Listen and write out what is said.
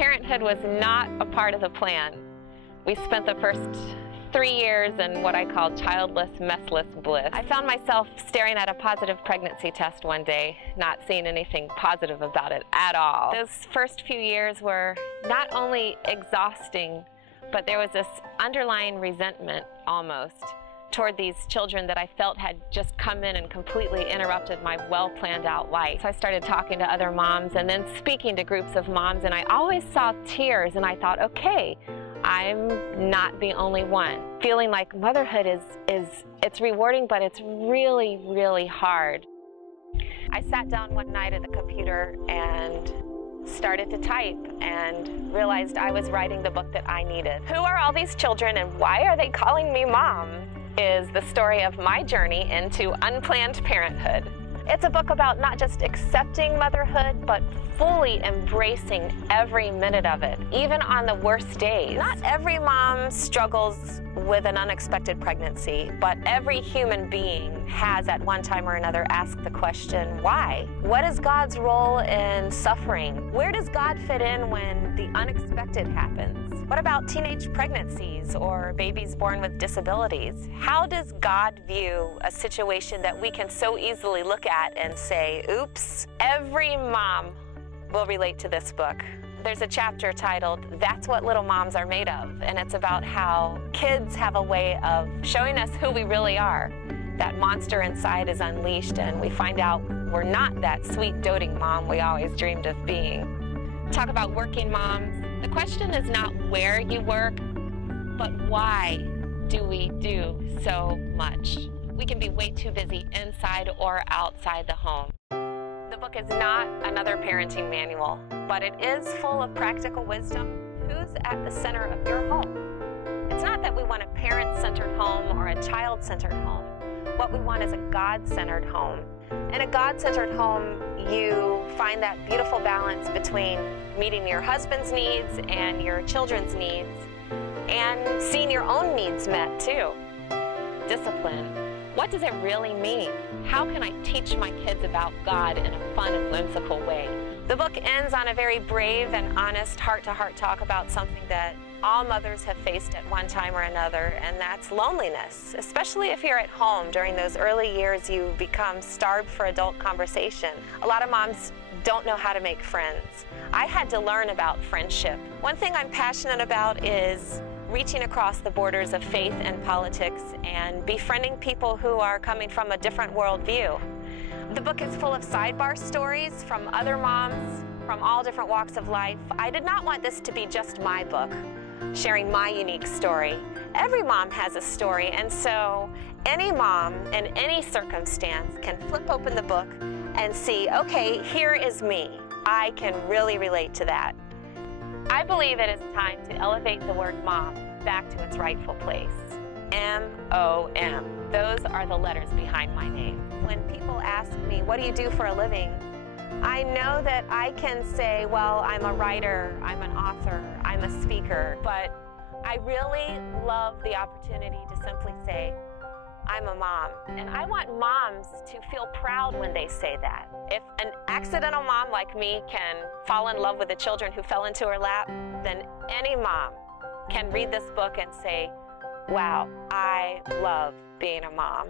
Parenthood was not a part of the plan. We spent the first 3 years in what I call childless, messless bliss. I found myself staring at a positive pregnancy test one day, not seeing anything positive about it at all. Those first few years were not only exhausting, but there was this underlying resentment almost toward these children that I felt had just come in and completely interrupted my well-planned out life. So I started talking to other moms and then speaking to groups of moms, and I always saw tears, and I thought, okay, I'm not the only one. Feeling like motherhood it's rewarding, but it's really, really hard. I sat down one night at the computer and started to type and realized I was writing the book that I needed. Who are all these children and why are they calling me mom? Is the story of my journey into unplanned parenthood. It's a book about not just accepting motherhood, but fully embracing every minute of it, even on the worst days. Not every mom struggles with an unexpected pregnancy, but every human being has at one time or another asked the question, why? What is God's role in suffering? Where does God fit in when the unexpected happens? What about teenage pregnancies or babies born with disabilities? How does God view a situation that we can so easily look at and say, oops? Every mom will relate to this book. There's a chapter titled, That's What Little Moms Are Made Of, and it's about how kids have a way of showing us who we really are. That monster inside is unleashed, and we find out we're not that sweet, doting mom we always dreamed of being. Talk about working moms. The question is not where you work, but why do we do so much? We can be way too busy inside or outside the home. The book is not another parenting manual, but it is full of practical wisdom. Who's at the center of your home? It's not that we want a parent-centered home or a child-centered home. What we want is a God-centered home. In a God-centered home, you find that beautiful balance between meeting your husband's needs and your children's needs, and seeing your own needs met too. Discipline. What does it really mean? How can I teach my kids about God in a fun and whimsical way? The book ends on a very brave and honest heart-to-heart talk about something that all mothers have faced at one time or another, and that's loneliness. Especially if you're at home during those early years, you become starved for adult conversation. A lot of moms don't know how to make friends. I had to learn about friendship. One thing I'm passionate about is reaching across the borders of faith and politics and befriending people who are coming from a different worldview. The book is full of sidebar stories from other moms from all different walks of life. I did not want this to be just my book, sharing my unique story. Every mom has a story, and so any mom in any circumstance can flip open the book and see, okay, here is me. I can really relate to that. I believe it is time to elevate the word mom back to its rightful place. M-O-M. Those are the letters behind my name. When people ask me, what do you do for a living? I know that I can say, well, I'm a writer, I'm an author, I'm a speaker, but I really love the opportunity to simply say, I'm a mom. And I want moms to feel proud when they say that. If an accidental mom like me can fall in love with the children who fell into her lap, then any mom can read this book and say, wow, I love being a mom.